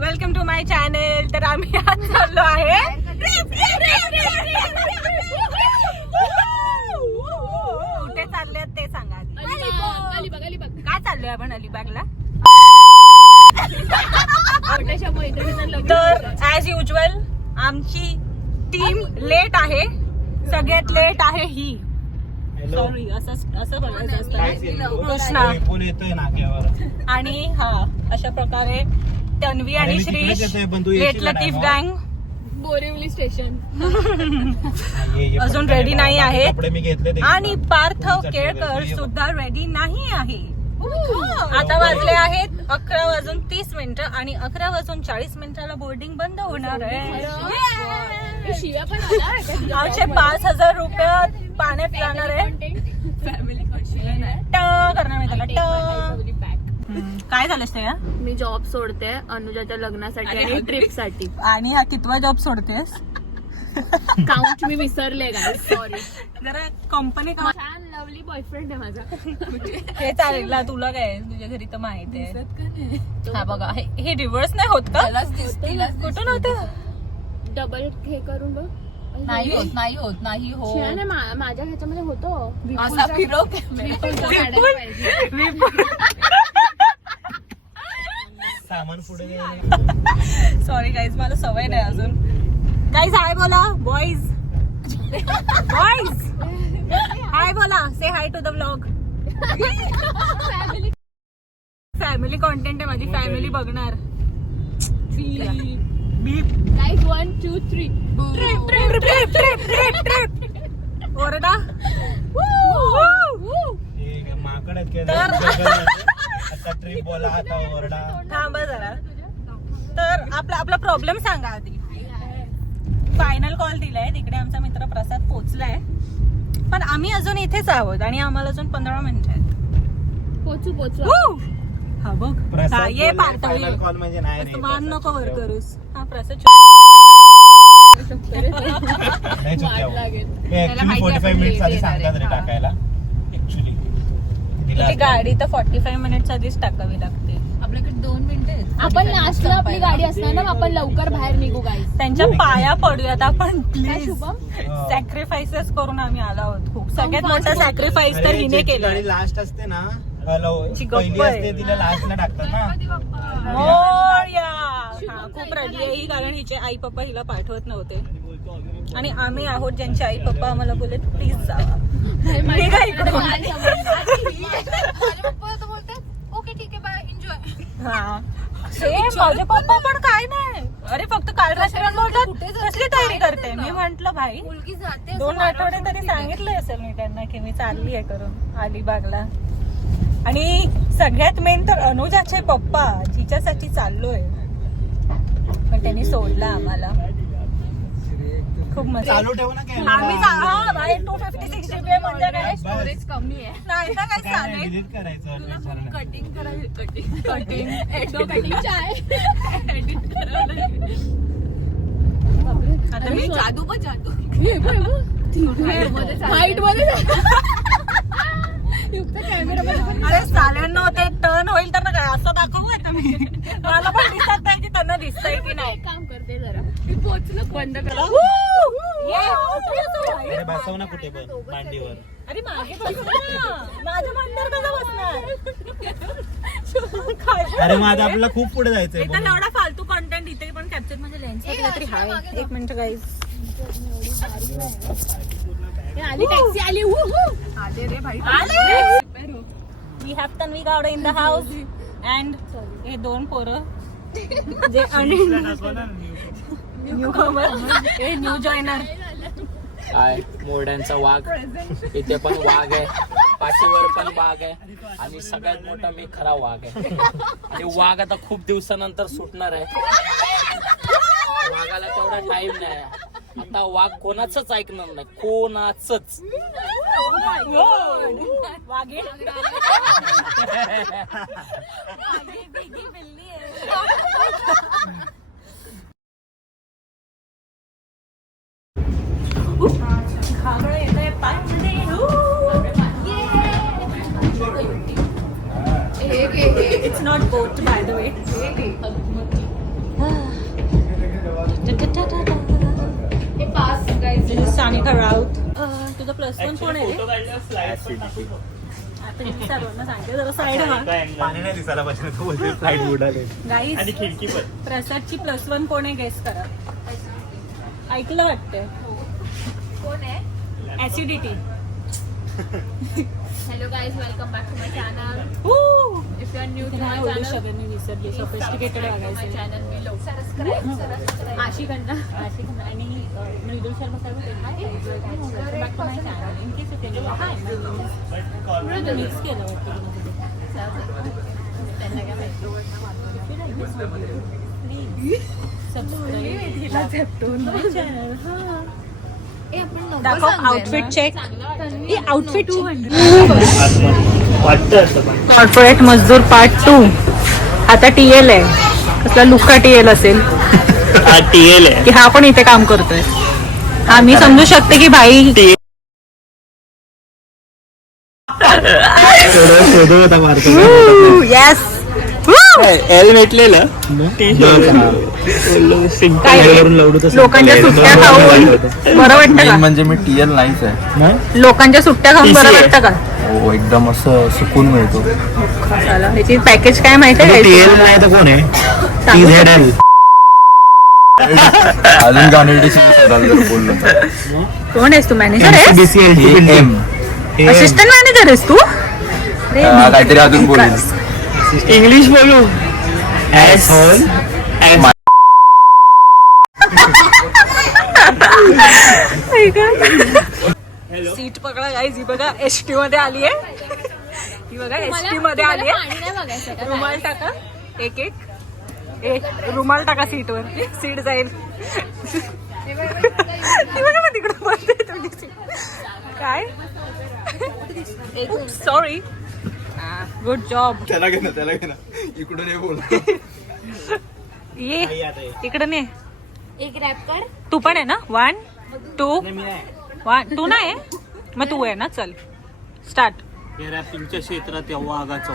Welcome to my channel. तर आम्ही आज चाललो आहे कुठे चालले ते सांगा. काय चाललोय आपण अलिबागला. तर ऍज युजल आमची टीम लेट आहे. सगळ्यात लेट आहे ही. सॉरी असं बघायचं असतं. कृष्णा आणि हा अशा प्रकारे तन्वी आणि श्रीश लेट लतीफ गँग बोरिवली स्टेशन अजून रेडी नाही आहेत. आणि पार्थ केळकर सुद्धा रेडी नाही आहे. आता वाजले आहेत 11:30 आणि 11:40 बोर्डिंग बंद होणार आहे. आमचे 5,000 रुपये पाण्यात जाणार आहे. करणार मी त्याला काय झालं असतं. मी जॉब सोडते अनुजाच्या लग्नासाठी आणि ट्रिप साठी. आणि हा कितवा जॉब सोडतेस. काउंट मी विसरले गाईस, सॉरी. जरा कंपनी छान लवली बॉयफ्रेंड आहे माझा. हे चालेल ना. तुला काय तुझ्या घरी तर माहिती आहे. हा बघा हे रिव्हर्स नाही होत का. कुठून होतं. डबल हे करून बघ. नाही होत. माझ्या ह्याच्यामध्ये होतो. सामान पुढे. सॉरी गाईज मला सवय नाही अजून. गाईज हाय बोला. बॉईज हाय बोला. Say hi to the vlog. Family content आहे माझी. फॅमिली बघणार. गाईस 1 2 3 ट्रिप ओरडा. माकड ट्रिप बोला आता ओरडा. थांबा जरा. तर आपला प्रॉब्लेम सांगा आधी. फायनल कॉल दिलाय. तिकडे आमचा मित्र प्रसाद पोहोचलाय. पण आम्ही अजून इथेच आहोत आणि आम्हाला अजून 15 मिनिटं आहेत. पोचू. हा बघ ये पार्टल कॉल म्हणजे नाही मान नको वर करूस. हा प्रसाद 45 मिनिट्स आधी सांगतात रे टाकायला. ऍक्च्युली गाडी तर 45 मिनिट्स आधीच टाकावी लागते. आपल्याकडे 2 मिनिटं आहेत. आपण लास्टला आपली गाडी असणार ना, आपण लवकर बाहेर निघू गाईस. त्यांच्या पाया पडूयात आपण प्लीज. सॅक्रिफाइसेस करून आम्ही आलो आहोत. खूप सगळ्यात मोठा सॅक्रिफाइस तर हिने केलं. लास्ट असते ना, पहिली असते तिला लास्टला टाकतात ना. खूप रडली आहे ही. कारण हिचे आई पप्पा हिला पाठवत नव्हते आणि आम्ही आहोत ज्यांचे आई पप्पा आम्हाला बोलत प्लीज जावा. ओके ठीक आहे बाय एन्जॉय. हा सेम माझे पप्पा पण काय नाही. अरे फक्त काल रेस्टॉरंट बोलतात कसली तयारी करते. मी म्हंटल भाई 2 आठवडे तरी सांगितलंय असेल मी त्यांना की मी चालली आहे करून अलिबागला. आणि सगळ्यात मेन तर अनुजाचे पप्पा जिच्यासाठी चाललोय पण त्यांनी सोडला आम्हाला. खूप मजा. चालू ठेवू ना काय. आम्ही 256 GB म्हणजे काय स्टोरेज कमी आहे. नाही ना काय चालेल. डिलीट करायचं. कटिंग चाय एडिट करायला. आता मी जादू हाईट मध्ये अरे चालेल ते टर्न होईल तर ना काय असं दाखवू का मी. मला पण दिसत नाही की त्यांना दिसतंय की नाही. काम करते जरा. मी पोहोचलो. बंद करा. अरे बसव ना कुठे पण मांडीवर. अरे मागे बस ना. माझ्या मांडीवर कसं बसणार. अरे माझं आपल्याला खूप पुढे जायचंय. एवढा फालतू कॉन्टेंट इथे पण कॅप्चर म्हणजे लेन्स तरी हाय. 1 minute guys. आली टॅक्सी आली. आले रे भाई आले. We have Tanvi Gawde in the house and हे 2 पोरं जे न्यू कमर हे न्यू जॉईनर. काय मोड्यांचा वाघ. इथे पण वाघ आहे. पाठीवर पण वाघ आहे. आणि सगळ्यात मोठा मी खरा वाघ आहे. आणि वाघ आता खूप दिवसानंतर सुटणार आहे. वाघाला तेवढा टाइम नाही. आता वाघ कोणाचंच ऐकणार नाही. कोणाचंच. वाघे घाबरं येतंय पायमध्ये. It's not boat, by the way. Sanika Raut. तुझं +1 कोण आहे रे? आता मी सर्वांना सांगते जरा साईड व्हा. पाणी नाही दिसायला पाहिजे तू बोलते फ्लाईट बुडाले. गाईस आणि खिडकी पण. प्रसादची +1 कोण आहे गेस करा. ऐकलं वाटतंय. कोण आहे? Acidity. Hello guys, welcome back to my channel. If you are new to my channel, शब्दांनी विसरली. सोफिस्टिकेटेड वागायचं. चॅनल मी लवकर सबस्क्राईब. आशिकांना आणि Mridul Sharma sir welcome back to my channel. In case you hi mix केलं वाटतं त्यांना काय दाखव आउटफिट चेक. आउटफिट कॉर्पोरेट मजदूर पार्ट 2. आता TL आहे. कसला लुक्का TL असेल TL आहे की हा पण इथे काम करतोय. हा मी समजू शकते की भाई येस एल भेटलेलं लोकांच्या सुट्ट्या खाऊन बरं वाटतं का? म्हणजे मी TL नाहीच आहे. लोकांच्या सुट्ट्या खाऊन बरं वाटतं का? हो एकदम असं सुकून मिळतो. चला ह्याची पॅकेज काय माहिती आहे? TL नाही तर कोण आहे? TZL. अजून गाणी बोललो तर कोण आहेस तू? मॅनेजर आहेस? AM. असिस्टंट मॅनेजर आहेस तू? काहीतरी अजून बोलू. इंग्लिश बोलू. सीट पकडा गाईज. ही बघा ST मध्ये आली आहे. ही बघा ST मध्ये आली आहे. पाणी नाही बघायचं का? रुमाल टाका. एक रुमाल टाका सीट वरती. सीट जाईल. ती बघा ना तिकडे बसते तुझी सीट. काय सॉरी. Good job. त्याला घे ना इकडून हे बोल. ये इकडे ने. एक रॅप कर. तू पण आहे ना? 1 2 1 तू नाही आहे मग तू आहे ना? चल स्टार्ट. रॅपिंगच्या क्षेत्रात तेव्हा आगाचा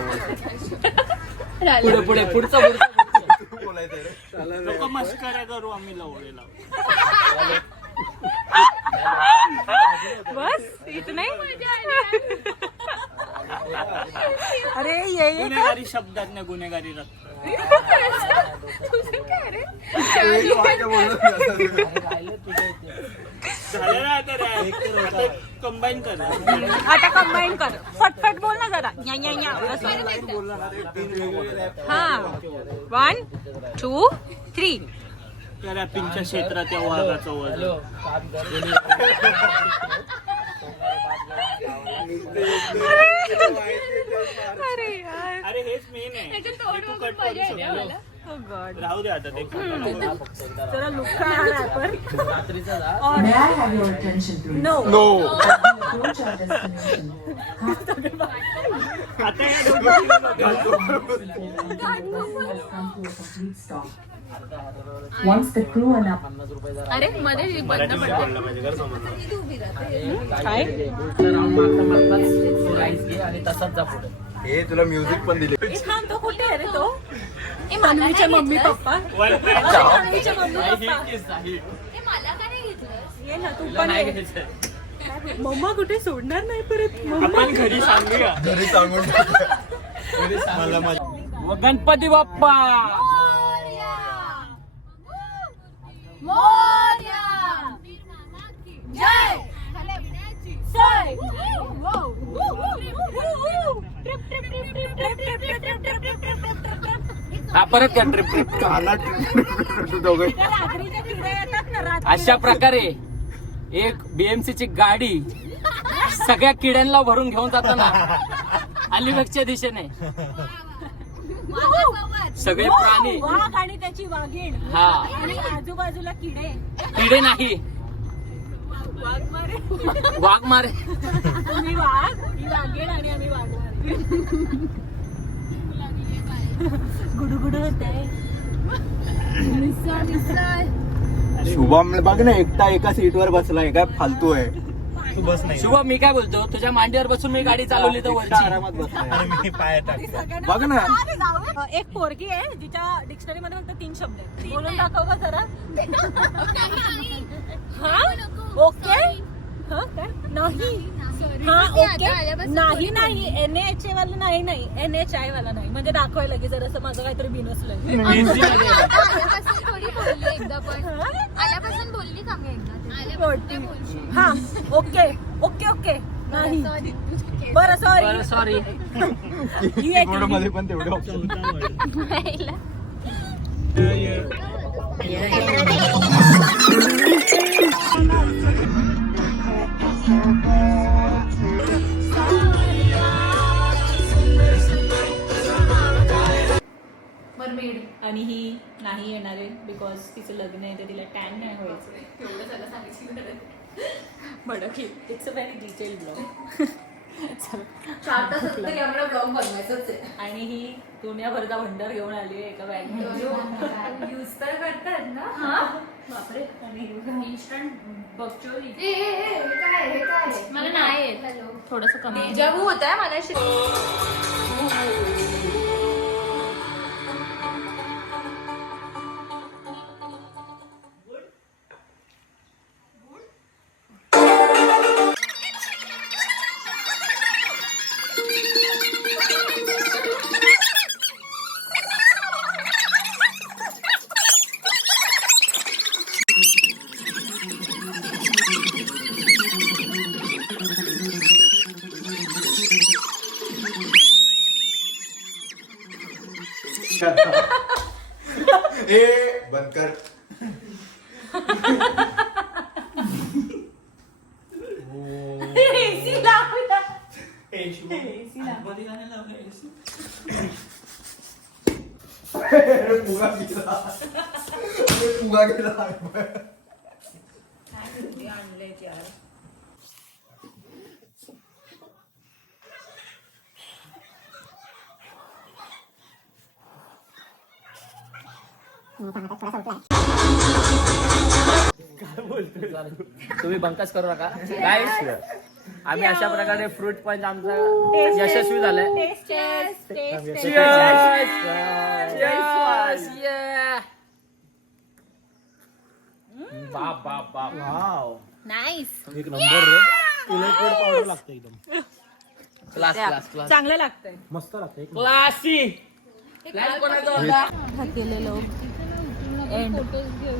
पुढे पुढे पुढचं लोक मस्कऱ्या करू आम्ही लवळेला. बस इथं अरे ये गुन्हेगारी शब्दात नाही गुन्हेगारी रक्त. कंबाईन कर. आता कंबाईन कर. फटफट बोल ना जरा. हा 1 2 3. रॅपिंगच्या क्षेत्रात तेव्हा आगाचा वळ. अरे यार. अरे हेच मेन आहे. हे तू कट करू शकतो. Oh God. राहू दे आता ते. जरा लुक्का हा wrapper. May I have your attention, please? No Approach our destination. आता या Has come to a complete stop. Once the crew and up. अरे मध्ये बंद पडते. काय आणि तसाच जा पुढे. हे तुला म्युझिक पण दिले. थांब. तो कुठे आहे रे? तो तन्वीचे मम्मी पप्पा. तन्वीचे मम्मी पप्पा मला का नाही घेतलं? ये ना तू पण ये. मम्मा कुठे सोडणार नाही परत. आपण घरी सांगूया. घरी सांगून मला माझ्या गणपती बाप्पा. जय. हा परत त्या ट्रिप अशा प्रकारे एक BMC ची गाडी सगळ्या किड्यांना भरून घेऊन जाताना अलिबागच्या दिशेने सगळे प्राणी. वाघ आणि त्याची वाघीण. हा आणि आजूबाजूला किडे. किडे नाही वाघ मारे. तुम्ही वाघ, ही वाघीण आणि आम्ही वाघमारे. गुडुगुडू होत आहे. शुभम बघ ना एकटा एका सीटवर बसलाय. काय फालतू आहे. तू बस नाही. शुभ मी काय बोलतो तुझ्या मांडीवर बसून मी गाडी चालवली तर वरची आरामात बसलाय. आणि मी पाय टाकतो. बघ ना. एक पोरगी आहे जिच्या डिक्शनरी मध्ये फक्त 3 शब्द आहेत. बोलून दाखव का जरा. हा ओके नाही Sorry. हा मी आता ओके आल्यापासून नाही थोडी नाही NHA वाला नाही NHI वाला नाही म्हणजे दाखवायला की जर असं माझं काहीतरी बिनसलंय आल्यापासून थोडी बोलली एकदा पण आल्यापासून बोलली का मी एकदा आल्यापासून बोलशील हा ओके ओके ओके नाही सॉरी बरं सॉरी सॉरी कीबोर्ड मध्ये पण तेवढे ऑप्शन मरमेड आणि ही नाही येणार आहे बिकॉज तिचं लग्न आहे तर तिला टॅन नाही व्हायचं एवढं सगळं सांगितलं बडक it's a very detail blog 4 तास तरी आम्हाला ब्लॉग बनवायचंच आहे आणि ही दुनियाभरचा भंडार घेऊन आली आहे एका बॅग यूज तर करतात ना बापरे आणि इन्स्टंट बकचोरी हे काय मला नाही येत थोडस कमी डेजावू होत आहे मला ए बंद कर फुगा गेला आणलंय यार तुम्ही बंकच करू नका गाईस आम्ही अशा प्रकारे फ्रूट पंच आमचा यशस्वी झालाय बाप बाप बाप नाईस एक नंबर रे इलेक्ट्रोड पावडर लागतं एकदम क्लास क्लास क्लास चांगलं लागतंय मस्त लागतं क्लासी केलेलं end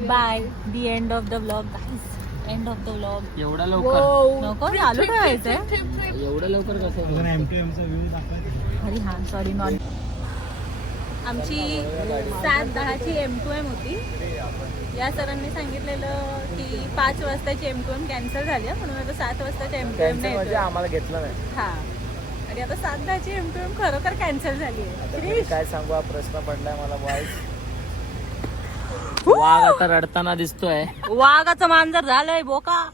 by the end of the blog end of the blog एवढा लवकर नको चालू ठेवायचंय एवढं लवकर कसं M2Mचा व्ह्यू दाखवायचा अरे हा सॉरी नॉन आमची 7:10ची M2M होती या सरांनी सांगितलेलं की 5 वाजताची M2M कॅन्सल झाली आहे, म्हणून आता 7 वाजताची M2M नाही म्हणजे आम्हाला घेतलं नाही हा आणि आता 7:10ची M2M खरोखर कॅन्सल झाली आहे. काय सांगू हा प्रश्न पडलाय मला वाईस वाघ आता रडताना दिसतोय वाघाचं मांजर झालंय बोका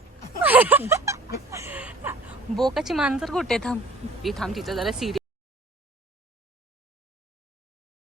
बोकाची मांजर कुठे थांब ती थांब तिचं जरा सिरियस